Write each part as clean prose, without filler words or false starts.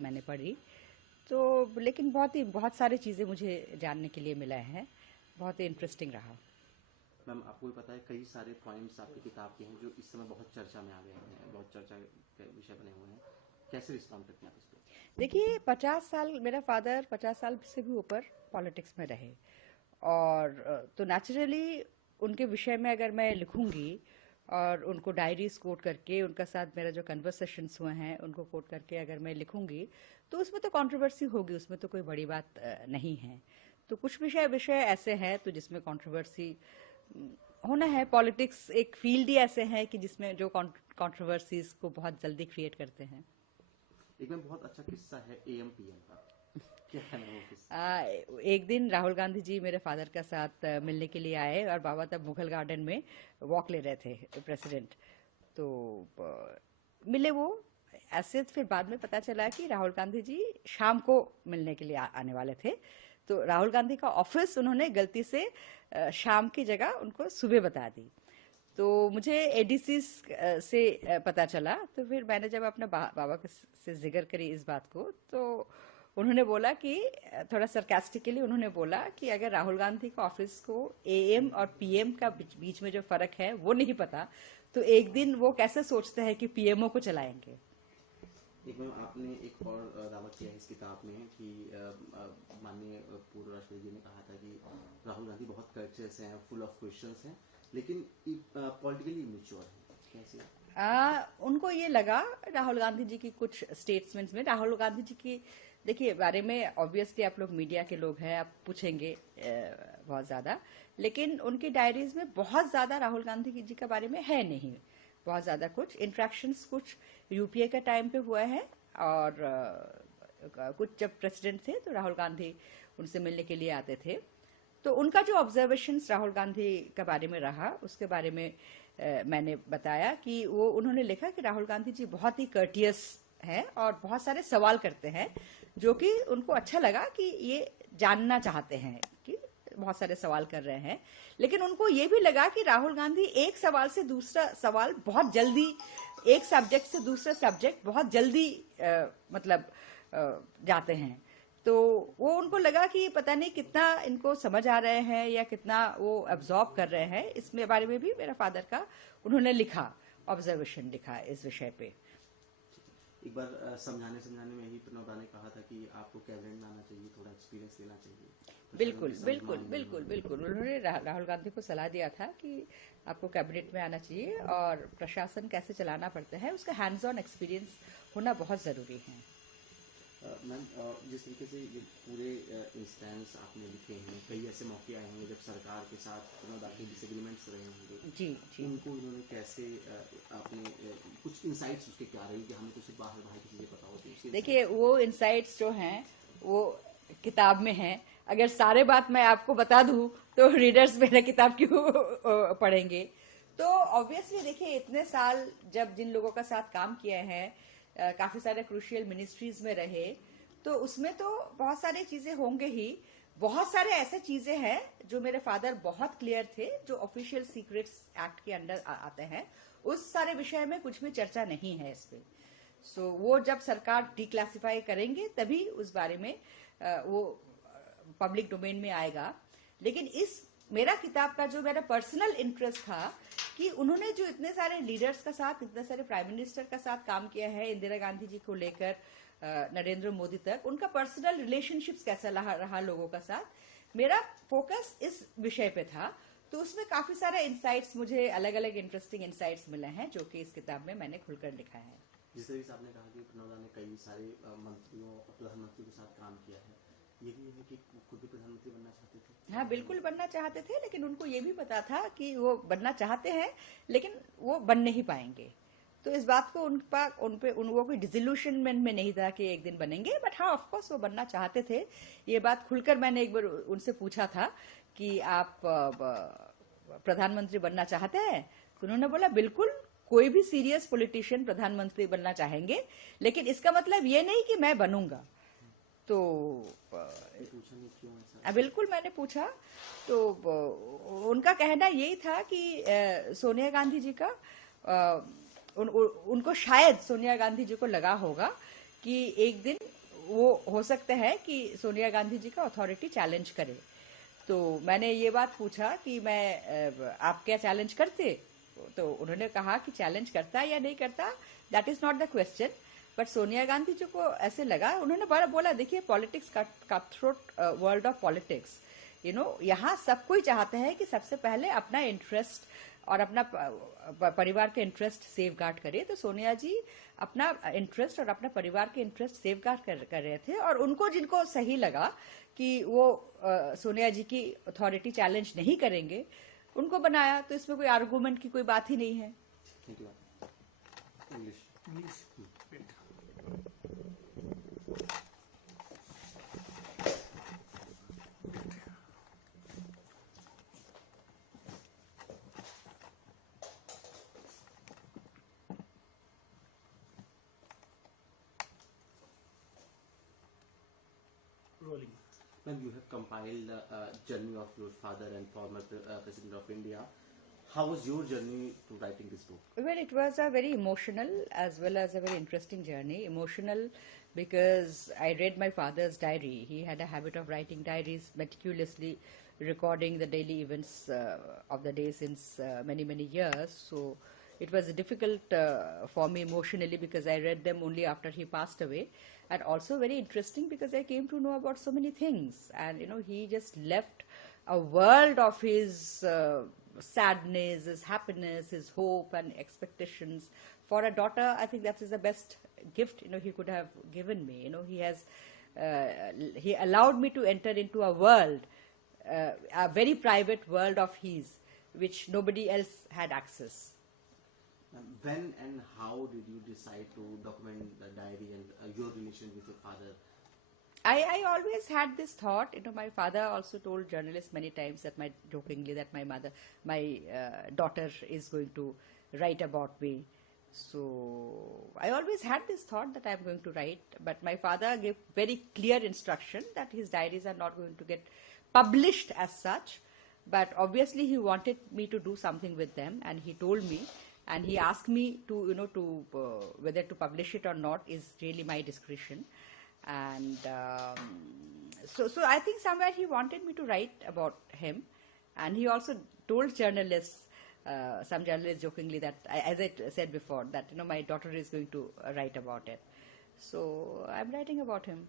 मैंने पढ़ी। तो लेकिन बहुत सारी चीज़ें मुझे जानने के लिए मिला है, बहुत ही इंटरेस्टिंग रहा। मैम, आपको भी पता है कई सारे पॉइंट्स आपकी किताब के हैं जो इस समय बहुत चर्चा में आ गए हैं, बहुत चर्चा के विषय बने हुए हैं। कैसे रिस्पॉन्ड करते हैं आप इस पर? देखिए, 50 साल मेरा फादर 50 साल से भी ऊपर पॉलिटिक्स में रहे, और तो नेचुरली उनके विषय में अगर मैं लिखूंगी और उनको डायरीज कोट करके, उनका साथ मेरा जो कन्वर्सेशंस हुए हैं उनको कोट करके अगर मैं लिखूंगी, तो उसमें तो कंट्रोवर्सी होगी, उसमें तो कोई बड़ी बात नहीं है। तो कुछ विषय ऐसे हैं तो जिसमें कंट्रोवर्सी होना है। पॉलिटिक्स एक फील्ड ही ऐसे है कि जिसमें जो कंट्रोवर्सीज को बहुत जल्दी क्रिएट करते हैं। एक में बहुत अच्छा किस्सा है एएम-पीएम का, क्या है वो किस्सा? एक दिन राहुल गांधी जी मेरे फादर के साथ मिलने के लिए आए, और बाबा तब मुगल गार्डन में वॉक ले रहे थे, प्रेसिडेंट। तो मिले वो ऐसे। फिर बाद में पता चला कि राहुल गांधी जी शाम को मिलने के लिए आने वाले थे। तो राहुल गांधी का ऑफिस उन्होंने गलती से शाम की जगह उनको सुबह बता दी। तो मुझे एडीसी से पता चला। तो फिर मैंने जब अपने बाबा से जिक्र करी इस बात को, तो उन्होंने बोला कि थोड़ा सरकास्टिकली उन्होंने बोला कि अगर राहुल गांधी का ऑफिस को एएम और पीएम का बीच में जो फर्क है वो नहीं पता, तो एक दिन वो कैसे सोचते हैं कि पीएमओ को चलाएंगे। एक मैम, आपने एक और दावा किया है इस किताब में कि माननीय पूर्व राष्ट्रपति जी ने कहा था कि राहुल गांधी बहुत कर्चस हैं, फुल ऑफ क्वेश्चंस हैं, लेकिन पॉलिटिकली इमेच्योर हैं। कैसे? उनको ये लगा राहुल गांधी जी की कुछ स्टेटमेंट्स में, राहुल गांधी जी की देखिए बारे में ऑब्वियसली आप लोग मीडिया के लोग हैं, आप पूछेंगे बहुत ज्यादा, लेकिन उनकी डायरीज में बहुत ज्यादा राहुल गांधी जी के बारे में है नहीं। बहुत ज्यादा कुछ इंट्रैक्शंस कुछ यूपीए के टाइम पे हुआ है, और कुछ जब प्रेसिडेंट थे तो राहुल गांधी उनसे मिलने के लिए आते थे। तो उनका जो ऑब्जर्वेशंस राहुल गांधी के बारे में रहा, उसके बारे में मैंने बताया कि वो उन्होंने लिखा कि राहुल गांधी जी बहुत ही कर्टियस हैं और बहुत सारे सवाल करते हैं, जो कि उनको अच्छा लगा कि ये जानना चाहते हैं कि बहुत सारे सवाल कर रहे हैं। लेकिन उनको ये भी लगा कि राहुल गांधी एक सवाल से दूसरा सवाल बहुत जल्दी, एक सब्जेक्ट से दूसरा सब्जेक्ट बहुत जल्दी जाते हैं। तो वो उनको लगा कि पता नहीं कितना इनको समझ आ रहे हैं या कितना वो एब्जॉर्ब कर रहे हैं। इसमें बारे में भी मेरा फादर का उन्होंने लिखा, ऑब्जर्वेशन लिखा इस विषय पे। एक बार समझाने में ही प्रणव ने कहा था कि आपको कैबिनेट में आना चाहिए, थोड़ा एक्सपीरियंस लेना चाहिए। बिल्कुल उन्होंने राहुल गांधी को सलाह दिया था कि आपको कैबिनेट में आना चाहिए और प्रशासन कैसे चलाना पड़ता है उसका हैंड्स ऑन एक्सपीरियंस होना बहुत जरूरी है। मैम, जिस तरीके से ये पूरे इंस्टेंस आपने लिखे हैं, कई ऐसे मौके आए होंगे जब सरकार के साथ के डिसएग्रीमेंट्स रहे होंगे। जी। उनको इन्होंने कैसे अपने कुछ इंसाइट्स उसके क्या रही कि हमें कुछ बाहर की चीजें पता होती है? देखिए, वो इंसाइट्स जो हैं वो किताब में हैं। अगर सारे बात मैं आपको बता दूं तो रीडर्स मेरा किताब क्यों पढ़ेंगे। तो ऑब्वियसली देखिए, इतने साल जब जिन लोगों का साथ काम किया है, काफी सारे क्रूशियल मिनिस्ट्रीज में रहे, तो उसमें तो बहुत सारी चीजें होंगे ही। बहुत सारे ऐसे चीजें हैं जो मेरे फादर बहुत क्लियर थे, जो ऑफिशियल सीक्रेट्स एक्ट के अंडर आते हैं। उस सारे विषय में कुछ भी चर्चा नहीं है इस पे। सो वो जब सरकार डिक्लासिफाई करेंगे तभी उस बारे में वो पब्लिक डोमेन में आएगा। लेकिन इस मेरा किताब का जो मेरा पर्सनल इंटरेस्ट था कि उन्होंने जो इतने सारे लीडर्स का साथ, इतने सारे प्राइम मिनिस्टर का साथ काम किया है, इंदिरा गांधी जी को लेकर नरेंद्र मोदी तक, उनका पर्सनल रिलेशनशिप्स कैसा रहा लोगों का साथ, मेरा फोकस इस विषय पे था। तो उसमें काफी सारे इंसाइट्स, मुझे अलग अलग इंटरेस्टिंग इंसाइट्स मिले हैं जो कि इस किताब में मैंने खुलकर लिखा है। जिस तरीके से आपने कहा कि प्रणव ने कई सारे मंत्रियों और प्रधानमंत्री के साथ काम किया है, ये भी है कि खुद भी प्रधानमंत्री बनना चाहते थे? हाँ, बिल्कुल बनना चाहते थे, लेकिन उनको ये भी पता था कि वो बनना चाहते हैं लेकिन वो बन नहीं पाएंगे। तो इस बात को उनको कोई डिसइल्यूशनमेंट में नहीं था कि एक दिन बनेंगे, बट हाँ ऑफ कोर्स वो बनना चाहते थे। ये बात खुलकर मैंने एक बार उनसे पूछा था कि आप प्रधानमंत्री बनना चाहते हैं, तो उन्होंने बोला बिल्कुल, कोई भी सीरियस पॉलिटिशियन प्रधानमंत्री बनना चाहेंगे, लेकिन इसका मतलब ये नहीं कि मैं बनूंगा। तो बिल्कुल मैंने पूछा, तो उनका कहना यही था कि सोनिया गांधी जी का उनको शायद सोनिया गांधी जी को लगा होगा कि एक दिन वो हो सकता है कि सोनिया गांधी जी का अथॉरिटी चैलेंज करे। तो मैंने ये बात पूछा कि आप क्या चैलेंज करते? तो उन्होंने कहा कि चैलेंज करता या नहीं करता, that is not the question, but Sonia Gandhi ji को ऐसे लगा, उन्होंने बड़ा बोला, देखिए politics, cut throat world of politics, यहाँ सब कोई चाहता है कि सबसे पहले अपना इंटरेस्ट और अपना परिवार के इंटरेस्ट सेफ गार्ड करे। तो सोनिया जी अपना इंटरेस्ट और अपना परिवार के इंटरेस्ट सेफ गार्ड कर रहे थे, और उनको जिनको सही लगा कि वो सोनिया जी की अथॉरिटी चैलेंज नहीं करेंगे, उनको बनाया। तो इसमें कोई आर्गूमेंट की कोई बात ही नहीं है। English rolling. Ma'am, you have compiled the journey of your father and former President of India. How was your journey to writing this book? Well, it was a very emotional as well as a very interesting journey. Emotional because I read my father's diary. He had a habit of writing diaries, meticulously recording the daily events of the day since many, many years. So it was difficult for me emotionally because I read them only after he passed away. And also very interesting because I came to know about so many things. And, he just left a world of his sadness, his happiness, his hope and expectations. For a daughter, I think that is the best gift, he could have given me. He allowed me to enter into a world, a very private world of his, which nobody else had access. When and how did you decide to document the diary and your relation with your father? I always had this thought. My father also told journalists many times jokingly that my daughter is going to write about me. So I always had this thought that I'm going to write, but my father gave very clear instruction that his diaries are not going to get published as such. But obviously he wanted me to do something with them, and he told me, and he asked me to, whether to publish it or not is really my discretion. And so I think somewhere he wanted me to write about him, and he also told journalists, some journalists jokingly that, as I said before, that my daughter is going to write about it. So I'm writing about him.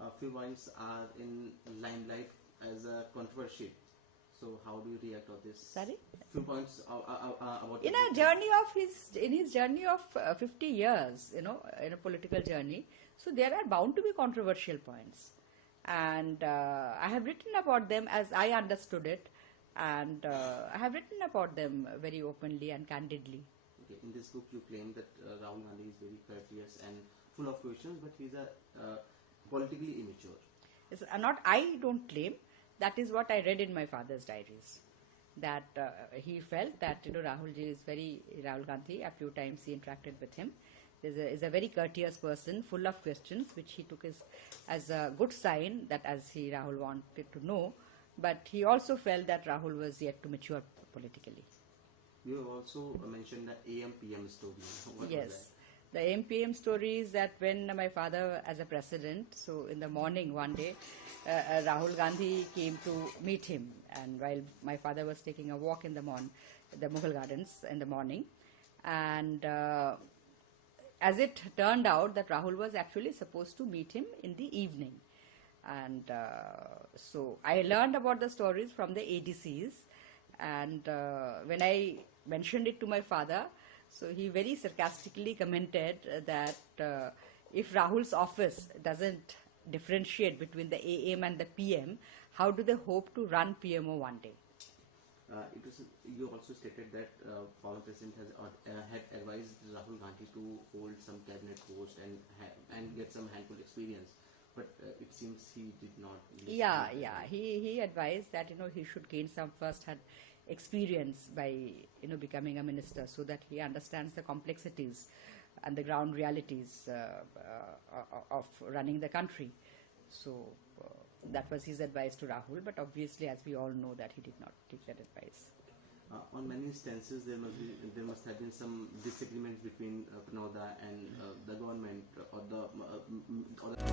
A few points are in limelight as a controversy. So how do you react on this? Sorry? Few points about In his journey of 50 years, in a political journey, so there are bound to be controversial points, and I have written about them as I understood it, and I have written about them very openly and candidly. Okay. In this book, you claim that Rahul Gandhi is very courteous and full of questions, but he's politically immature. It's not I don't claim. That is what I read in my father's diaries. That he felt that Rahul Gandhi. A few times he interacted with him. Is a very courteous person, full of questions, which he took as a good sign that Rahul wanted to know. But he also felt that Rahul was yet to mature politically. You have also mentioned the AM/PM story. What Yes. was The AM/PM story is that when my father as a president, so in the morning one day, Rahul Gandhi came to meet him, and while my father was taking a walk in the Mughal Gardens in the morning, and as it turned out that Rahul was actually supposed to meet him in the evening. And so I learned about the stories from the ADCs, and when I mentioned it to my father, so he very sarcastically commented that if Rahul's office doesn't differentiate between the AM and the PM, how do they hope to run PMO one day? You also stated that former president had advised Rahul Gandhi to hold some cabinet post and get some handful experience, but it seems he did not. Yeah. He advised that he should gain some first-hand experience by becoming a minister, so that he understands the complexities and the ground realities of running the country. So that was his advice to Rahul, but obviously, as we all know, that he did not take that advice. on many instances there must have been some disagreements between Prannoda and the government or the